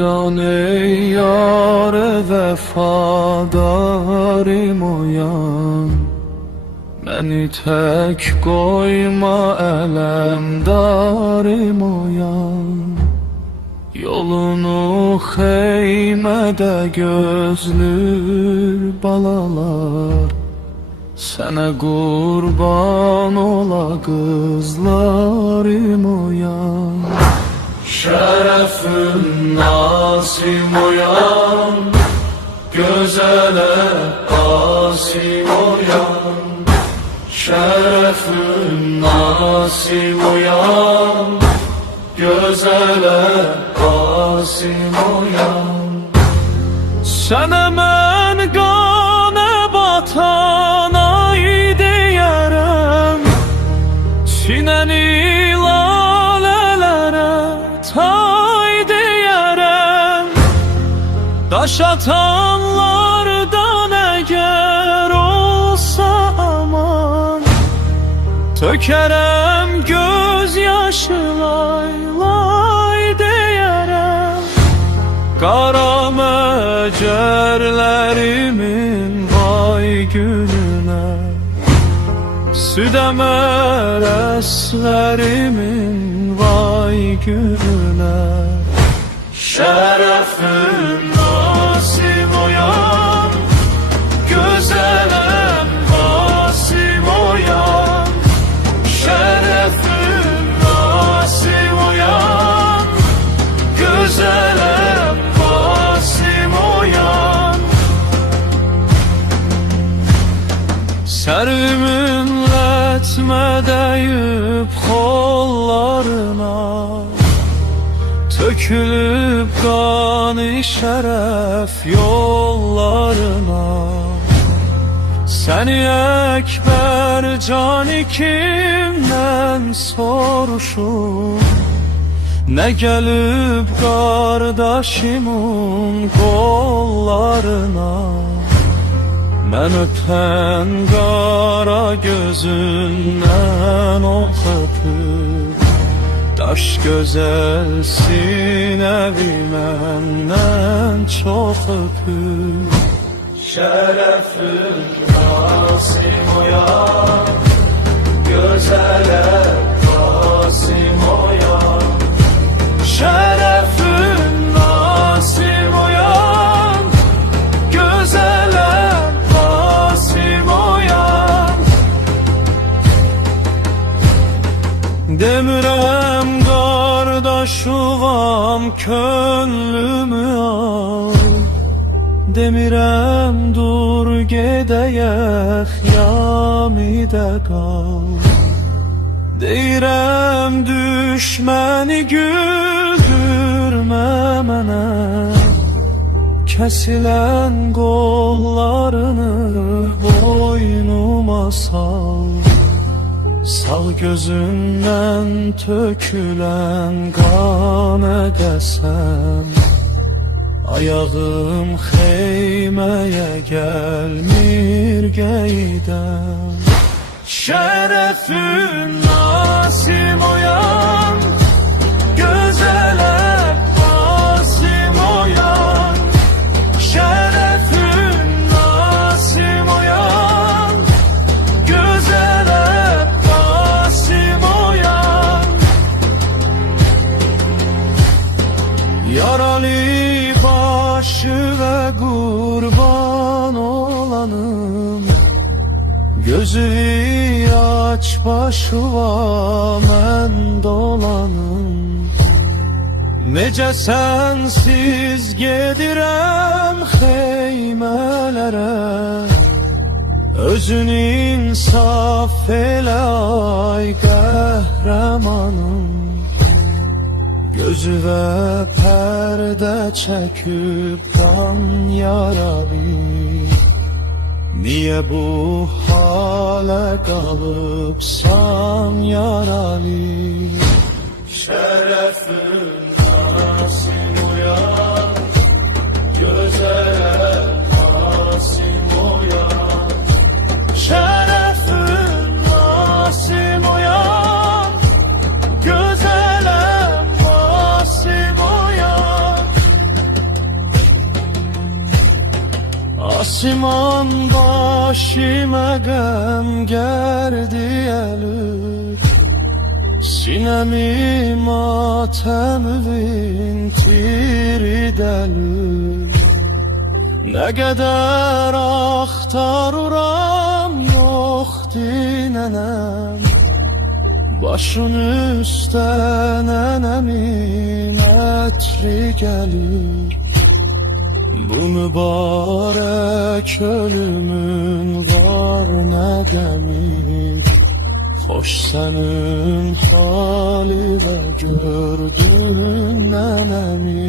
Uyan ey yâre vefadarım uyan, beni tek koyma elemdarım uyan. Yolunu xeymede gözlür balalar, sənə qurban ola qızlarım uyan. Şərəfün nasim uyan, gözələ qasim uyan. Şərəfün nasim uyan, gözələ qasim uyan. Sənə mən qanə batan ay deyərəm, sinəni lalələrə tay deyərəm. Daş atanlardan əgər olsa aman, tökərəm göz yaşı lay lay deyərəm. Qara məcərlərimin vay gününə, südəmər əslərimin vay gününə. Şərəfün nasim uyan, gözələm qasim uyan. Şərəfün nasim uyan, gözələm qasim uyan. Sərvimin lətmə dəyib xollarına, tökülüb qan-ı şərəf yollarına. Səni əkbər cani kimdən soruşum, nə gəlib qardaşımın qollarına. Mən öpən qara gözündən ox öpüb, daş gözəl sinəvi məndən çox öpüb. Şərəfün nasim uyan, gözələ qasim uyan. Şərəfün nasim uyan, gözələ qasim uyan. Demirəm qardaşıvam könlümü al, demirəm dur gedəyək yamidə qal. Deyirəm düşməni güldürmə mənə, kəsilən qollarını boynuma sal. Sağ gözündən tökülən qanə qəsəm, ayağım xeyməyə gəlmir qeydəm. Şərəfün nasim uyan, gözələ qasim uyan. Şərəfün nasim uyan, gözələ qasim uyan. Yaralı başı ve kurban olanım, gözü aç başıva mən dolanım. Necə sənsiz gedirəm xeymələrə, özün insaf elə ay qəhrəmanım. Gözüvə pərdə çəkib qan yaralı, niyə bu halə qalıbsan yaralı? Şərəfün nasim uyan, gözələ qasim uyan. Şərəfün nasim uyan, gözələ qasim uyan. Asiman başıma gəm gerdi elür, sinemi matəmvin tiri dəlür. Ne kadar axtaruram yoxdur nənəm, başın üstə nənəmin ətri gəlir. Bu mübarək ölümün var nə qəmi, xoş sənin hali və gördüyün nənəmi.